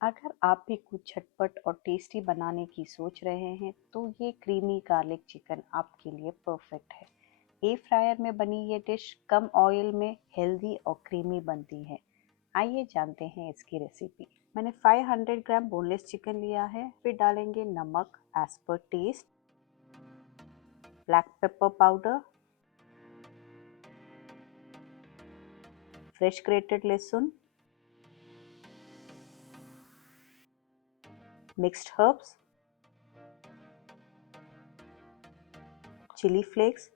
अगर आप भी कुछ झटपट और टेस्टी बनाने की सोच रहे हैं तो ये क्रीमी गार्लिक चिकन आपके लिए परफेक्ट है। एयर फ्रायर में बनी ये डिश कम ऑयल में हेल्दी और क्रीमी बनती है। आइए जानते हैं इसकी रेसिपी। मैंने 500 ग्राम बोनलेस चिकन लिया है। फिर डालेंगे नमक as per taste, black pepper powder, fresh grated लहसुन, मिक्स्ड हर्ब्स, चिली फ्लेक्स,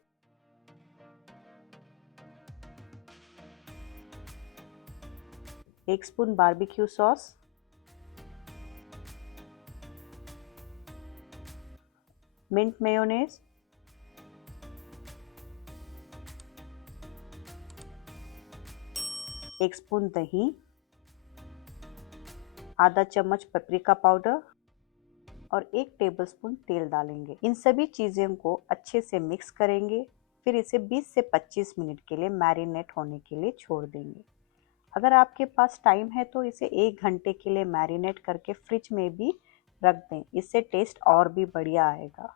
एक spoon barbecue sauce, mint mayonnaise, एक स्पून दही, आधा चम्मच पेपरिका पाउडर और 1 टेबलस्पून तेल डालेंगे। इन सभी चीज़ों को अच्छे से मिक्स करेंगे। फिर इसे 20 से 25 मिनट के लिए मैरिनेट होने के लिए छोड़ देंगे। अगर आपके पास टाइम है तो इसे 1 घंटे के लिए मैरिनेट करके फ्रिज में भी रख दें। इससे टेस्ट और भी बढ़िया आएगा।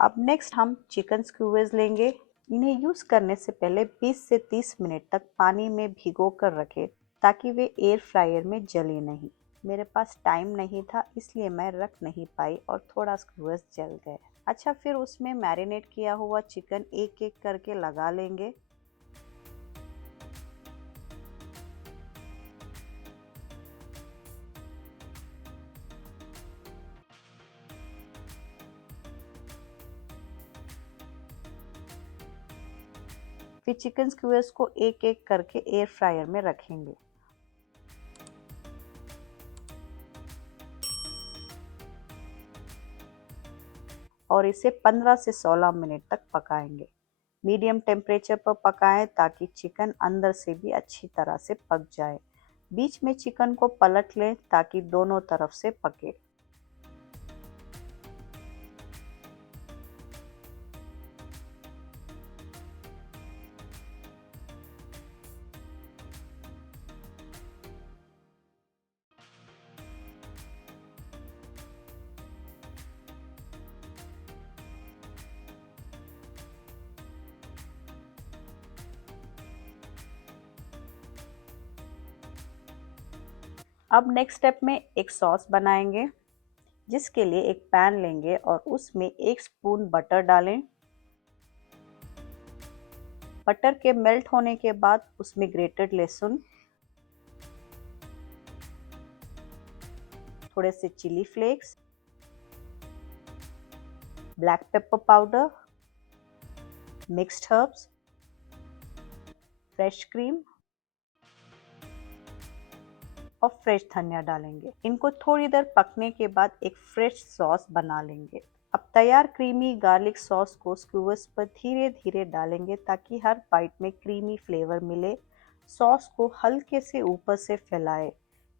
अब नेक्स्ट हम चिकन स्क्यूवर्स लेंगे। इन्हें यूज़ करने से पहले 20 से 30 मिनट तक पानी में भिगो कर रखें ताकि वे एयर फ्रायर में जले नहीं। मेरे पास टाइम नहीं था इसलिए मैं रख नहीं पाई और थोड़ा स्क्यूवर्स जल गए। अच्छा, फिर उसमें मैरिनेट किया हुआ चिकन एक एक करके लगा लेंगे। फिर चिकन स्क्यूवर्स को एक एक करके एयर फ्रायर में रखेंगे और इसे 15 से 16 मिनट तक पकाएंगे। मीडियम टेम्परेचर पर पकाएं ताकि चिकन अंदर से भी अच्छी तरह से पक जाए। बीच में चिकन को पलट लें ताकि दोनों तरफ से पके। अब नेक्स्ट स्टेप में एक सॉस बनाएंगे, जिसके लिए एक पैन लेंगे और उसमें 1 स्पून बटर डालें। बटर के मेल्ट होने के बाद उसमें ग्रेटेड लहसुन, थोड़े से chilli flakes, black pepper powder, mixed herbs, fresh cream और फ्रेश धनिया डालेंगे। इनको थोड़ी देर पकने के बाद एक फ्रेश सॉस बना लेंगे। अब तैयार क्रीमी गार्लिक सॉस को स्क्यूवर्स पर धीरे धीरे डालेंगे ताकि हर बाइट में क्रीमी फ्लेवर मिले। सॉस को हल्के से ऊपर से फैलाएं।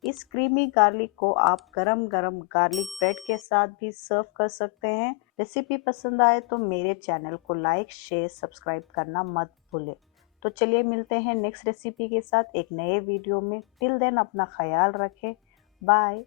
इस क्रीमी गार्लिक को आप गरम गरम गार्लिक ब्रेड के साथ भी सर्व कर सकते हैं। रेसिपी पसंद आए तो मेरे चैनल को लाइक, शेयर, सब्सक्राइब करना मत भूलें। तो चलिए मिलते हैं नेक्स्ट रेसिपी के साथ एक नए वीडियो में। टिल देन अपना ख्याल रखें। बाय।